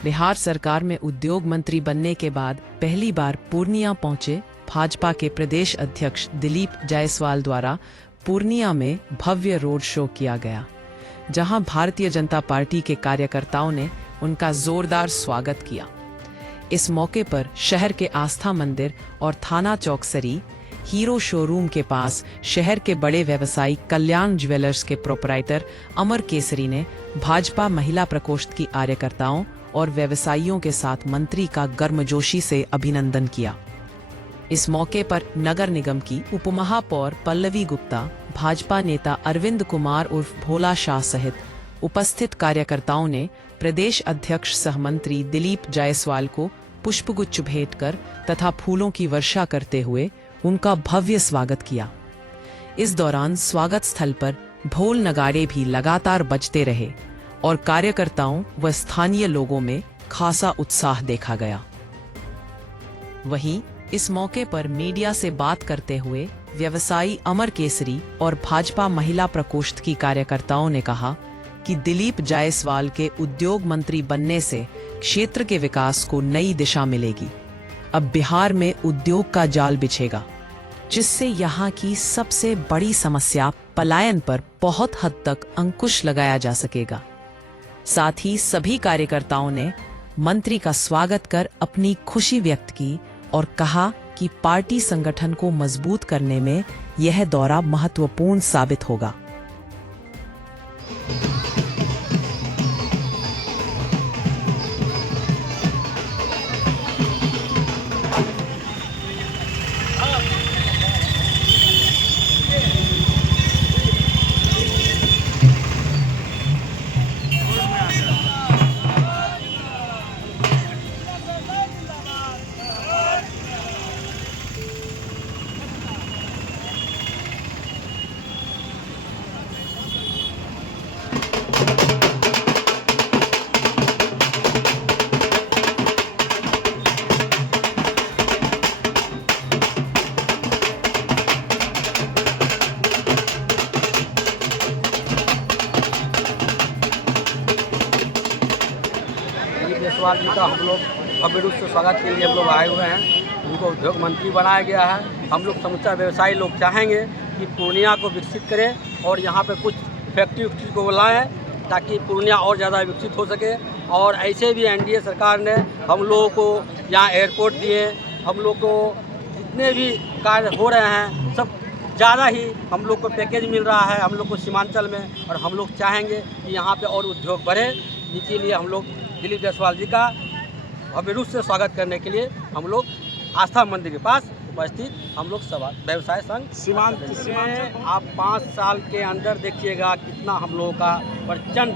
बिहार सरकार में उद्योग मंत्री बनने के बाद पहली बार पूर्णिया पहुंचे भाजपा के प्रदेश अध्यक्ष दिलीप जायसवाल द्वारा पूर्णिया में भव्य रोड शो किया गया, जहां भारतीय जनता पार्टी के कार्यकर्ताओं ने उनका जोरदार स्वागत किया। इस मौके पर शहर के आस्था मंदिर और थाना चौकसरी हीरो शोरूम के पास शहर के बड़े व्यवसायी कल्याण ज्वेलर्स के प्रोपराइटर अमर केसरी ने भाजपा महिला प्रकोष्ठ की कार्यकर्ताओं और व्यवसायियों के साथ मंत्री का गर्मजोशी से अभिनंदन किया। इस मौके पर नगर निगम की उपमहापौर पल्लवी गुप्ता, भाजपा नेता अरविंद कुमार उर्फ भोला शाह सहित उपस्थित कार्यकर्ताओं ने प्रदेश अध्यक्ष सह मंत्री दिलीप जायसवाल को पुष्पगुच्छ भेंट कर तथा फूलों की वर्षा करते हुए उनका भव्य स्वागत किया। इस दौरान स्वागत स्थल पर ढोल नगाड़े भी लगातार बजते रहे और कार्यकर्ताओं व स्थानीय लोगों में खासा उत्साह देखा गया। वहीं इस मौके पर मीडिया से बात करते हुए व्यवसायी अमर केसरी और भाजपा महिला प्रकोष्ठ की कार्यकर्ताओं ने कहा कि दिलीप जायसवाल के उद्योग मंत्री बनने से क्षेत्र के विकास को नई दिशा मिलेगी। अब बिहार में उद्योग का जाल बिछेगा, जिससे यहाँ की सबसे बड़ी समस्या पलायन पर बहुत हद तक अंकुश लगाया जा सकेगा। साथ ही सभी कार्यकर्ताओं ने मंत्री का स्वागत कर अपनी खुशी व्यक्त की और कहा कि पार्टी संगठन को मजबूत करने में यह दौरा महत्वपूर्ण साबित होगा। जायसवाल जी का हम लोग भव्य रूप से स्वागत के लिए हम लोग आए हुए हैं। उनको उद्योग मंत्री बनाया गया है। हम लोग समूचा व्यवसायी लोग चाहेंगे कि पूर्णिया को विकसित करें और यहाँ पे कुछ फैक्ट्री को लाएँ ताकि पूर्णिया और ज़्यादा विकसित हो सके। और ऐसे भी एनडीए सरकार ने हम लोगों को यहाँ एयरपोर्ट दिए, हम लोग को जितने भी कार्य हो रहे हैं सब ज़्यादा ही हम लोग को पैकेज मिल रहा है हम लोग को सीमांचल में। और हम लोग चाहेंगे कि यहाँ पे और उद्योग बढ़े। इसीलिए हम लोग दिलीप जायसवाल जी का भव्य रूप से स्वागत करने के लिए हम लोग आस्था मंदिर के पास उपस्थित हम लोग सब व्यवसाय संघ सीमांत आप 5 साल के अंदर देखिएगा कितना हम लोगों का प्रचंड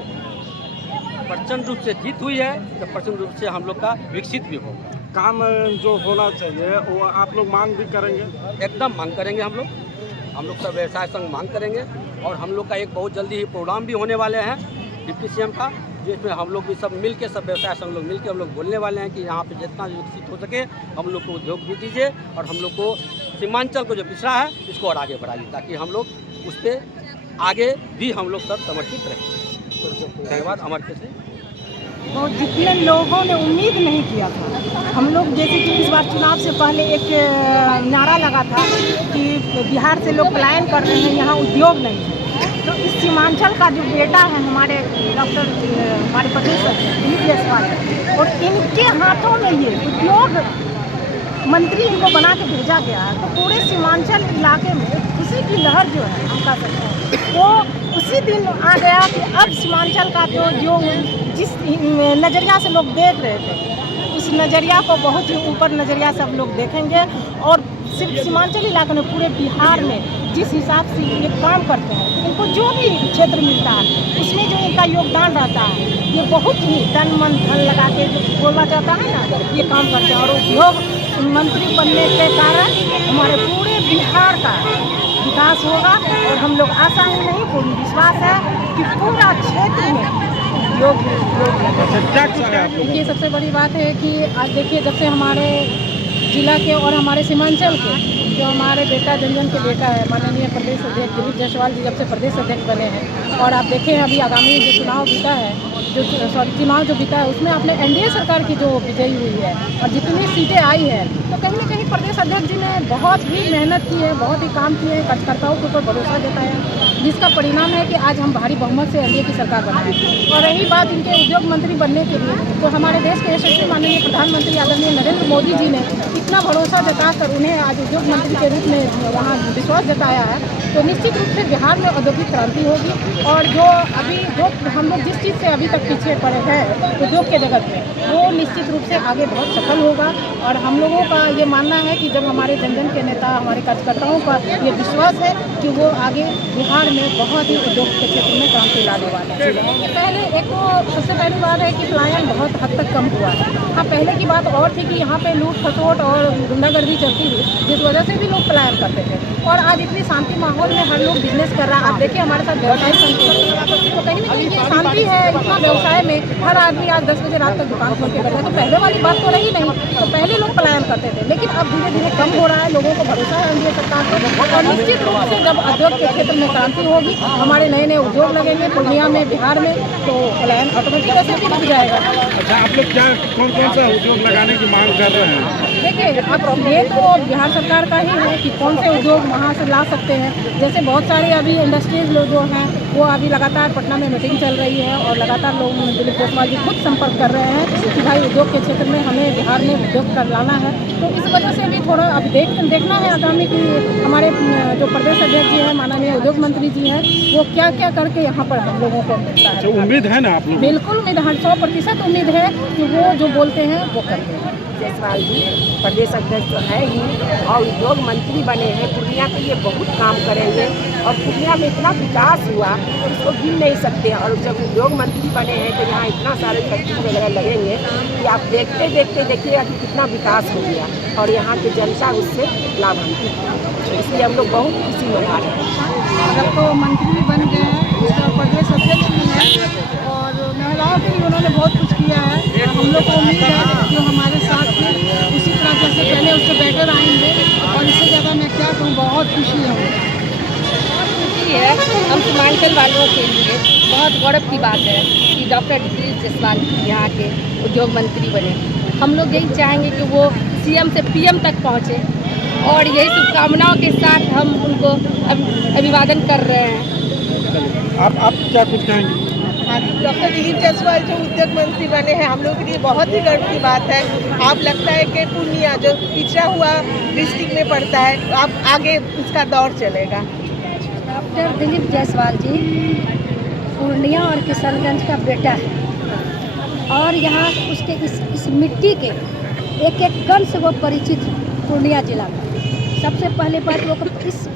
रूप से जीत हुई है, तो प्रचंड रूप से हम लोग का विकसित भी होगा। काम जो होना चाहिए वो आप लोग मांग भी करेंगे? एकदम मांग करेंगे। हम लोग सब व्यवसाय संघ मांग करेंगे। और हम लोग का एक बहुत जल्दी ही प्रोग्राम भी होने वाले हैं डिप्टी सीएम का, जिसमें हम लोग भी सब मिल के सब व्यवसाय संघ लोग मिल के हम लोग बोलने वाले हैं कि यहाँ पे जितना विकसित हो सके हम लोग को उद्योग भी दीजिए और हम लोग को सीमांचल को जो पिछड़ा है इसको और आगे बढ़ाइए ताकि हम लोग उस पर आगे भी हम लोग सब समर्पित रहें। धन्यवाद। अमर केसरी। तो जितने लोगों ने उम्मीद नहीं किया था, हम लोग जैसे कि इस बार चुनाव से पहले एक नारा लगा था कि बिहार से लोग पलायन कर रहे हैं, यहाँ उद्योग नहीं है। तो इस सीमांचल का जो बेटा है हमारे डॉक्टर हमारे प्रदेश दिलीप जायसवाल और इनके हाथों में ये उद्योग मंत्री इनको बना के भेजा गया है, तो पूरे सीमांचल इलाके में खुशी की लहर जो है हम कह सकते हैं वो उसी दिन आ गया कि अब सीमांचल का जो जिस नज़रिया से लोग देख रहे थे उस नज़रिया को बहुत ही ऊपर नज़रिया से हम लोग देखेंगे। और सिर्फ सीमांचल इलाके में पूरे बिहार में जिस हिसाब से ये काम करते हैं, इनको जो भी क्षेत्र मिलता है उसमें जो इनका योगदान रहता है ये बहुत ही तन मन धन लगा के जो बोला जाता है ना, ये काम करते हैं। और उद्योग मंत्री बनने के कारण हमारे पूरे बिहार का विकास होगा और हम लोग आशा ही नहीं पूर्ण विश्वास है कि पूरा क्षेत्र में योग। देखिए सबसे बड़ी बात है कि आज देखिए जब से हमारे जिला के और हमारे सीमांचल के जो हमारे बेटा जनजन के बेटा है माननीय प्रदेश अध्यक्ष दिलीप जायसवाल जी जब से प्रदेश अध्यक्ष बने हैं और आप देखें अभी आगामी जो चुनाव बीता है जो चुनाव जो बीता है उसमें अपने एनडीए सरकार की जो विजयी हुई है और जितनी सीटें आई है, तो कहीं ना कहीं प्रदेश अध्यक्ष जी ने बहुत ही मेहनत की है, बहुत ही काम किए हैं, कार्यकर्ताओं के ऊपर भरोसा जताया, जिसका परिणाम है कि आज हम भारी बहुमत से एनडीए की सरकार बनाए। और रही बात इनके उद्योग मंत्री बनने के लिए, तो हमारे देश के यशस्वी माननीय प्रधानमंत्री आदरणीय नरेंद्र मोदी जी ने इतना भरोसा जताकर उन्हें आज उद्योग मंत्री के रूप में वहाँ विश्वास जताया है, तो निश्चित रूप से बिहार में औद्योगिक क्रांति होगी। और जो हम लोग जिस चीज़ से अभी तक पीछे पड़े हैं उद्योग के जगत में, वो निश्चित रूप से आगे बहुत सफल होगा। और हम लोगों का ये मानना है कि जब हमारे जन जन के नेता, हमारे कार्यकर्ताओं का ये विश्वास है कि वो आगे बिहार में बहुत ही उद्योग के क्षेत्र में क्रांति लाने वाले हैं। पहले एक तो सबसे पहली बात है कि पलायन बहुत हद तक कम हुआ है। हाँ, पहले की बात और थी कि यहाँ पे लूट खसोट और गुंडागर्दी चलती थी, जिस वजह से भी लोग पलायन करते थे। और आज इतनी शांति माहौल में हर लोग बिजनेस कर रहा है। आप देखिए हमारे साथ व्यवसायी संगठन, तो कहीं ना कहीं ये शांति है इतना व्यवसाय में, हर आदमी आज 10 बजे रात तक दुकान खोल के बैठा है। तो पहले वाली बात तो रही नहीं, तो पहले लोग पलायन करते थे, लेकिन अब धीरे धीरे कम हो रहा है। लोगों को भरोसा है एनडीए सरकार पर, और निश्चित रूप से जब उद्योग के क्षेत्र में क्रांति होगी, हमारे नए नए उद्योग लगेंगे पूर्णिया में, बिहार में, तो पलायन ऑटोमेटिक वैसे भी रुक जाएगा। अच्छा, आप लोग क्या कौन सा उद्योग लगाने की मांग कर रहे हैं? देखिए, अब ये तो बिहार सरकार का ही है कि कौन से उद्योग वहाँ से ला सकते हैं। जैसे बहुत सारे अभी इंडस्ट्रीज लोग जो हैं वो अभी लगातार पटना में मीटिंग चल रही है, और लगातार लोग दिलीप जायसवाल जी खुद संपर्क कर रहे हैं कि भाई उद्योग के क्षेत्र में हमें बिहार में उद्योग कर लाना है। तो इस वजह से भी थोड़ा अब देखना है आगामी कि हमारे जो प्रदेश अध्यक्ष जी हैं, माननीय उद्योग मंत्री जी हैं, वो क्या क्या करके यहाँ पर हम लोगों को मिलता है। तो उम्मीद है ना आप लोग? बिल्कुल उम्मीद है, 100% उम्मीद है कि वो जो बोलते हैं वो करते हैं। जायसवाल जी प्रदेश अध्यक्ष तो है ही, और उद्योग मंत्री बने हैं, पूर्णिया के लिए बहुत काम करेंगे। और पूर्णिया में इतना विकास हुआ उसको गिन नहीं सकते। और जब उद्योग मंत्री बने हैं तो यहाँ इतना सारे फैक्ट्री वगैरह लगेंगे कि आप देखते देखते देखिएगा कि कितना विकास हो गया, और यहाँ की जनता उससे लाभान्वित है। इसलिए हम लोग बहुत खुशी मना रहे हैं। जब तो मंत्री भी बन गए हैं, उसका प्रदेश अध्यक्ष भी है, और महिलाओं के लिए उन्होंने बहुत कुछ किया है। हम लोग को उम्मीद है कि हमारे साथ में उसी तरह जैसे पहले उससे बेटर आएंगे, और इससे ज़्यादा मैं क्या कहूँ, बहुत खुशी है। खुशी है हम सीमांचल वालों के लिए, बहुत गौरव की बात है कि डॉक्टर दिलीप जायसवाल यहाँ के उद्योग मंत्री बने। हम लोग यही चाहेंगे कि वो सीएम से पीएम तक पहुँचे, और यही शुभकामनाओं के साथ हम उनको अभिवादन कर रहे हैं। आप क्या कुछ कहेंगे? डॉक्टर दिलीप जायसवाल जो उद्योग मंत्री बने हैं, हम लोग के लिए बहुत ही गर्व की बात है। आप लगता है कि पूर्णिया जो पिछड़ा हुआ डिस्ट्रिक्ट में पड़ता है, अब आगे उसका दौर चलेगा। डॉक्टर दिलीप जायसवाल जी पूर्णिया और किशनगंज का बेटा है, और यहाँ उसके इस मिट्टी के एक एक कण से वो परिचित है पूर्णिया जिला में। सबसे पहले बात वो इस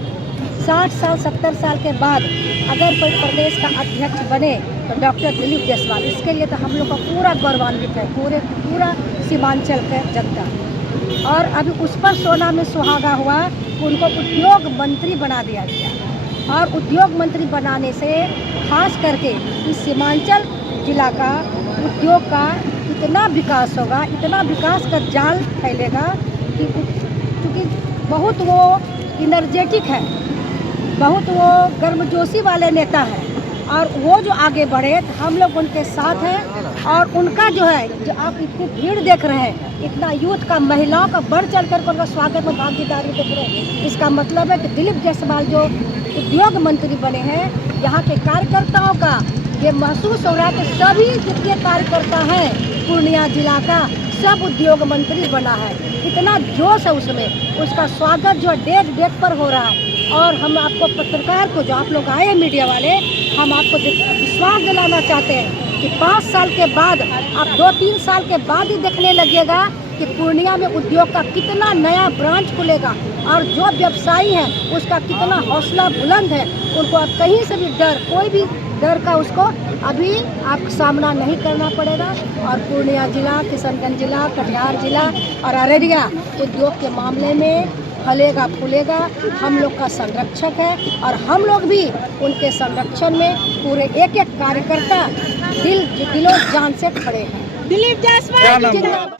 60 साल 70 साल के बाद अगर कोई प्रदेश का अध्यक्ष बने तो डॉक्टर दिलीप जायसवाल, इसके लिए तो हम लोग का पूरा गौरवान्वित है, पूरा सीमांचल का जनता। और अभी उस पर सोना में सुहागा हुआ, उनको उद्योग मंत्री बना दिया गया। और उद्योग मंत्री बनाने से खास करके इस सीमांचल जिला का उद्योग का इतना विकास होगा, इतना विकास का जाल फैलेगा कि क्योंकि बहुत वो इनर्जेटिक है, बहुत वो गर्मजोशी वाले नेता है, और वो जो आगे बढ़े तो हम लोग उनके साथ हैं। और उनका जो है, जो आप इतनी भीड़ देख रहे हैं, इतना यूथ का, महिलाओं का बढ़ चढ़ कर उनका स्वागत में भागीदारी देख रहे हैं, इसका मतलब है कि दिलीप जायसवाल जो उद्योग मंत्री बने हैं, यहाँ के कार्यकर्ताओं का ये महसूस हो रहा है कि सभी जितने कार्यकर्ता हैं पूर्णिया जिला का, सब उद्योग मंत्री बना है। इतना जोश है उसमें, उसका स्वागत जो डेट पर हो रहा है। और हम आपको पत्रकार को, जो आप लोग आए मीडिया वाले, हम आपको विश्वास दिलाना चाहते हैं कि 5 साल के बाद, आप 2-3 साल के बाद ही देखने लगिएगा कि पूर्णिया में उद्योग का कितना नया ब्रांच खुलेगा, और जो व्यवसायी है उसका कितना हौसला बुलंद है। उनको अब कहीं से भी कोई भी डर का उसको अभी आपको सामना नहीं करना पड़ेगा। और पूर्णिया जिला, किशनगंज जिला, कटिहार जिला और अररिया उद्योग के मामले में फलेगा फूलेगा। हम लोग का संरक्षक है, और हम लोग भी उनके संरक्षण में पूरे एक एक कार्यकर्ता दिलो जान से खड़े हैं। दिलीप जायसवाल जिंदाबाद।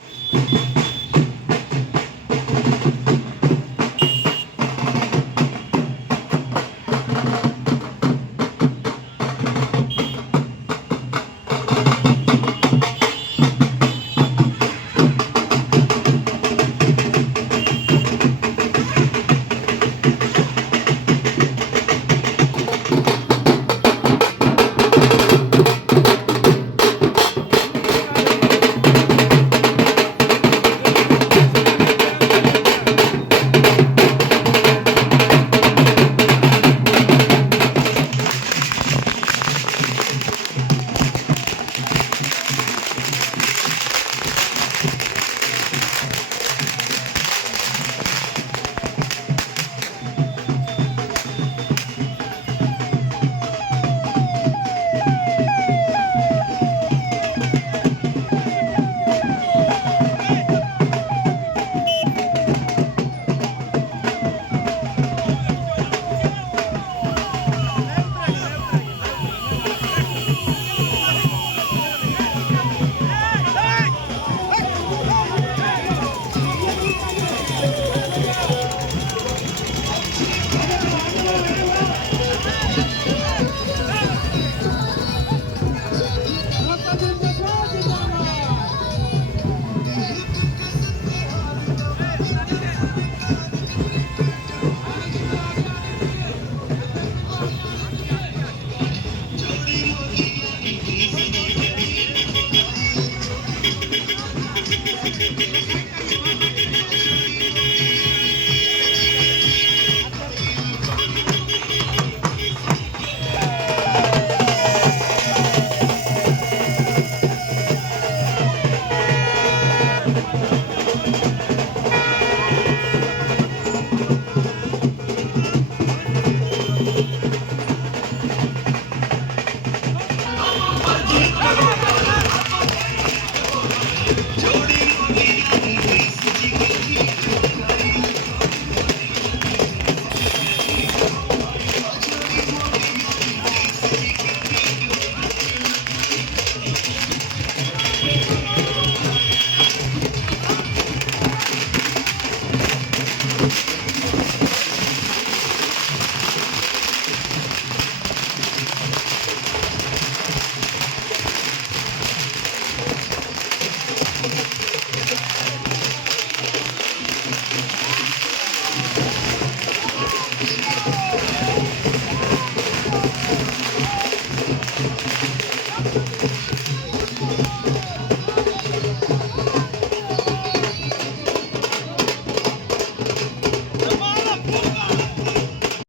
है।